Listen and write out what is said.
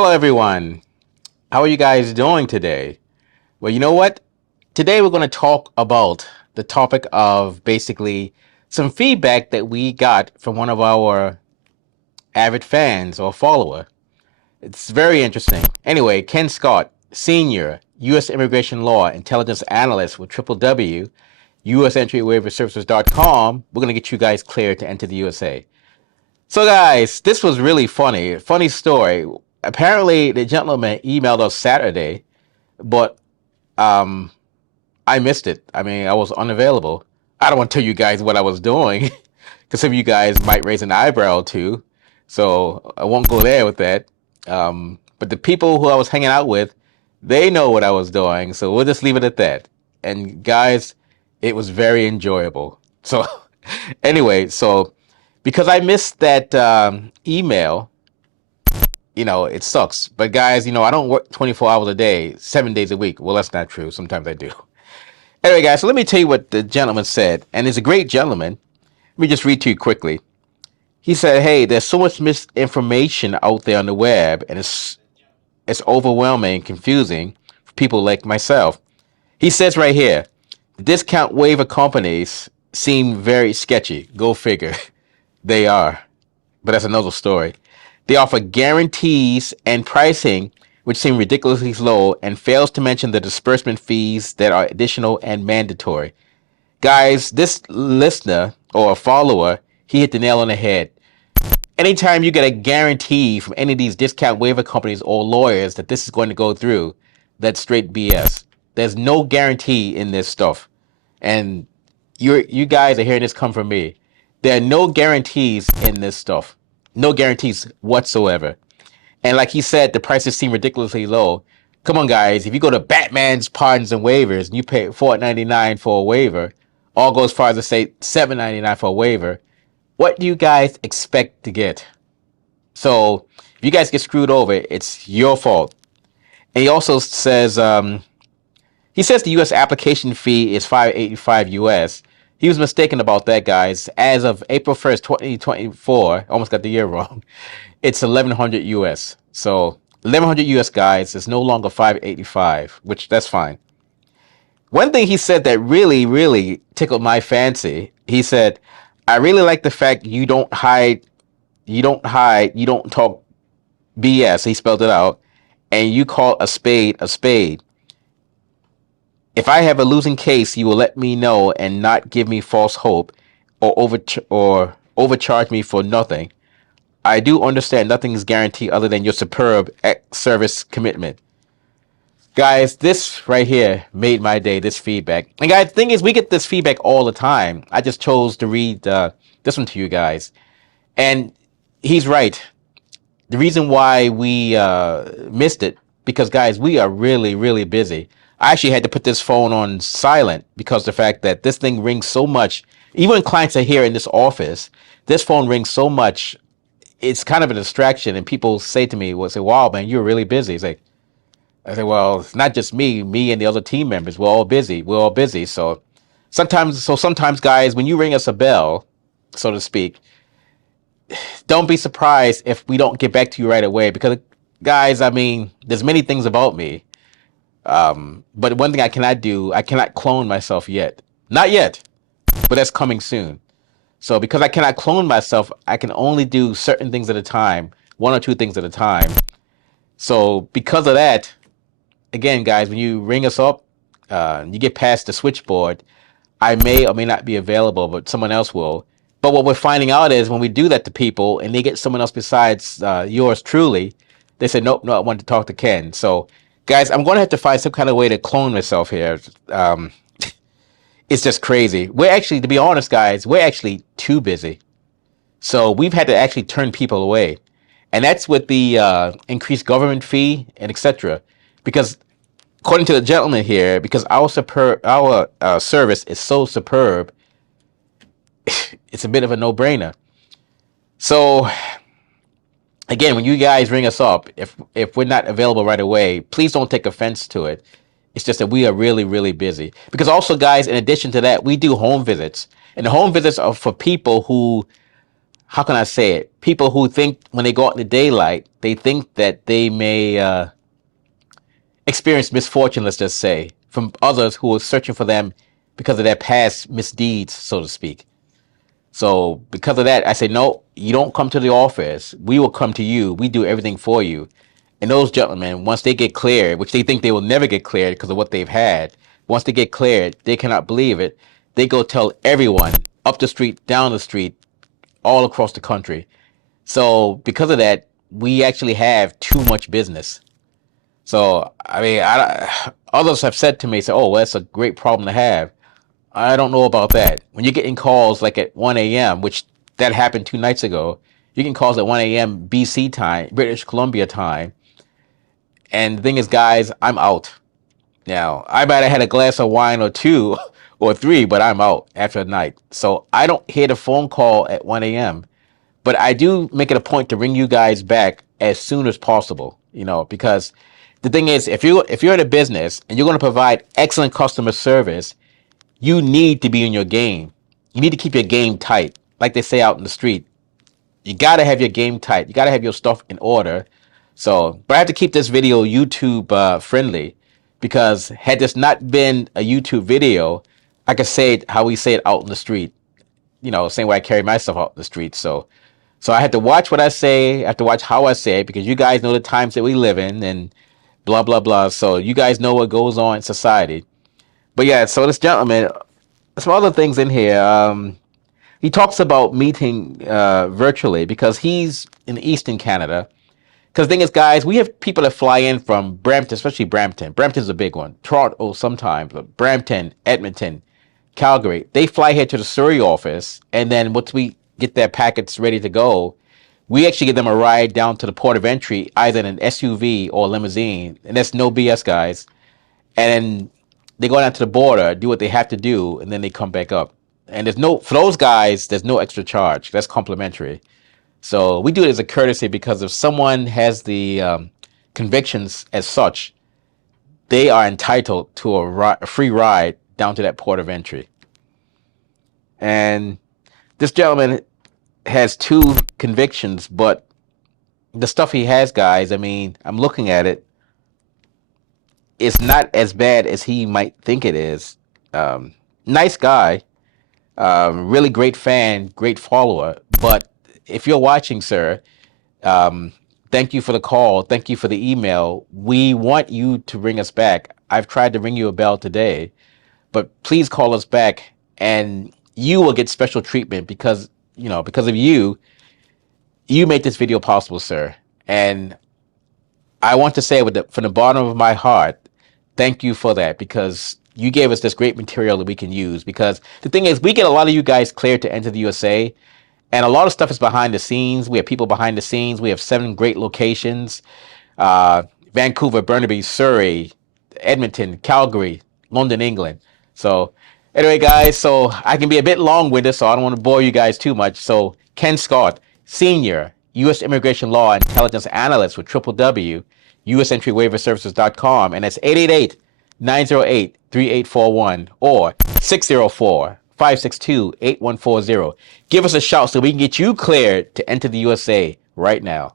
Hello, everyone. How are you guys doing today? Well, you know what? Today we're going to talk about the topic of basically some feedback that we got from one of our avid fans or follower. It's very interesting. Anyway, Ken Scott, Senior, U.S. Immigration Law Intelligence Analyst with W U.S. Entry Waiver Services.com. We're going to get you guys cleared to enter the USA. So, guys, this was really funny. Funny story. Apparently, the gentleman emailed us Saturday, but um, I missed it. I mean, I was unavailable. I don't want to tell you guys what I was doing, because some of you guys might raise an eyebrow or two. So I won't go there with that. But the people who I was hanging out with, they know what I was doing. So we'll just leave it at that. And guys, it was very enjoyable. So anyway, so because I missed that email, it sucks. But guys, I don't work 24 hours a day, 7 days a week. Well, that's not true. Sometimes I do. Anyway, guys, so let me tell you what the gentleman said. And he's a great gentleman. Let me just read to you quickly. He said, hey, there's so much misinformation out there on the web, and it's overwhelming and confusing for people like myself. He says right here, the discount waiver companies seem very sketchy. Go figure. They are. But that's another story. They offer guarantees and pricing which seem ridiculously low and fails to mention the disbursement fees that are additional and mandatory. Guys, this listener or follower, he hit the nail on the head. Anytime you get a guarantee from any of these discount waiver companies or lawyers that this is going to go through, that's straight BS. There's no guarantee in this stuff. And you guys are hearing this come from me. There are no guarantees in this stuff. No guarantees whatsoever. And like he said, the prices seem ridiculously low. Come on, guys. If you go to Batman's Pardons and Waivers and you pay $4.99 for a waiver, all goes far as to say $7.99 for a waiver, what do you guys expect to get? So if you guys get screwed over, it's your fault. And he also says, he says the U.S. application fee is $5.85 US. He was mistaken about that, guys. As of April 1st, 2024, almost got the year wrong, it's 1100 US. So 1100 US, guys, is no longer 585, which that's fine. One thing he said that really, really tickled my fancy, he said, I really like the fact you don't hide, you don't talk BS. He spelled it out, and you call a spade a spade. If I have a losing case, you will let me know and not give me false hope or overcharge me for nothing. I do understand nothing is guaranteed other than your superb service commitment. Guys, this right here made my day, this feedback. And guys, the thing is, we get this feedback all the time. I just chose to read this one to you guys. And he's right. The reason why we missed it, because guys, we are really, really busy. I actually had to put this phone on silent because the fact that this thing rings so much, even when clients are here in this office, this phone rings so much, it's kind of a distraction. And people say to me, wow, man, you're really busy. It's like, I say, well, it's not just me and the other team members. We're all busy. So sometimes, guys, when you ring us a bell, so to speak, don't be surprised if we don't get back to you right away. Because, guys, I mean, there's many things about me. But one thing I cannot do, I cannot clone myself yet. Not yet, but that's coming soon. So because I cannot clone myself, I can only do certain things at a time, one or two things at a time. So because of that, again, guys, when you ring us up, you get past the switchboard, I may or may not be available, but someone else will. But what we're finding out is when we do that to people and they get someone else besides yours truly, they say, nope, no, I want to talk to Ken. So guys, I'm going to have to find some kind of way to clone myself here. It's just crazy. We're actually, to be honest, guys, we're actually too busy. So we've had to actually turn people away. And that's with the increased government fee and etc. Because according to the gentleman here, because our service is so superb, it's a bit of a no-brainer. So again, when you guys ring us up, if we're not available right away, please don't take offense to it. It's just that we are really, really busy. Because also, guys, in addition to that, we do home visits. And the home visits are for people who how can I say it? People who think when they go out in the daylight, they think that they may experience misfortune, let's just say, from others who are searching for them because of their past misdeeds, so to speak. So because of that, I say, no, you don't come to the office. We will come to you. We do everything for you. And those gentlemen, once they get cleared, which they think they will never get cleared because of what they've had, once they get cleared, they cannot believe it. They go tell everyone up the street, down the street, all across the country. So because of that, we actually have too much business. So I mean, others have said to me, "Say, oh, well, that's a great problem to have." I don't know about that. When you're getting calls like at 1 a.m., which that happened 2 nights ago, you can calls at 1 a.m. BC time, British Columbia time. And the thing is, guys, I'm out. Now, I might have had a glass of wine or two or three, but I'm out after a night. So I don't hear the phone call at 1 a.m. But I do make it a point to ring you guys back as soon as possible, because the thing is, if you're in a business and you're going to provide excellent customer service, you need to be in your game. You need to keep your game tight. Like they say out in the street, you got to have your game tight. You got to have your stuff in order. So, but I have to keep this video YouTube friendly, because had this not been a YouTube video, I could say it how we say it out in the street, same way I carry myself out in the street. So I have to watch what I say. I have to watch how I say it, because you guys know the times that we live in and blah, blah, blah. So you guys know what goes on in society. But yeah, so this gentleman, some other things in here. He talks about meeting virtually because he's in Eastern Canada. Because the thing is, guys, we have people that fly in from Brampton, especially Brampton. Brampton's a big one. Toronto sometimes, but Brampton, Edmonton, Calgary. They fly here to the Surrey office, and then once we get their packets ready to go, we actually give them a ride down to the port of entry, either in an SUV or a limousine. And that's no BS, guys. And then they go down to the border, do what they have to do, and then they come back up. And for those guys, there's no extra charge. That's complimentary. So we do it as a courtesy, because if someone has the convictions as such, they are entitled to a free ride down to that port of entry. And this gentleman has 2 convictions, but the stuff he has, guys, I mean, I'm looking at it. It's not as bad as he might think it is. Nice guy, really great fan, great follower. But if you're watching, sir, thank you for the call. Thank you for the email. We want you to ring us back. I've tried to ring you a bell today, but please call us back, and you will get special treatment because of you. You made this video possible, sir. And I want to say from the bottom of my heart, thank you for that, because you gave us this great material that we can use. Because the thing is, we get a lot of you guys cleared to enter the USA, and a lot of stuff is behind the scenes. We have people behind the scenes. We have 7 great locations: Vancouver, Burnaby, Surrey, Edmonton, Calgary, London, England. So anyway, guys, so I can be a bit long-winded, so I don't want to bore you guys too much. So Ken Scott, Senior, U.S. Immigration Law Intelligence Analyst with www.usentry-waiver-services.com, and that's 888-908-3841 or 604-562-8140. Give us a shout so we can get you cleared to enter the USA right now.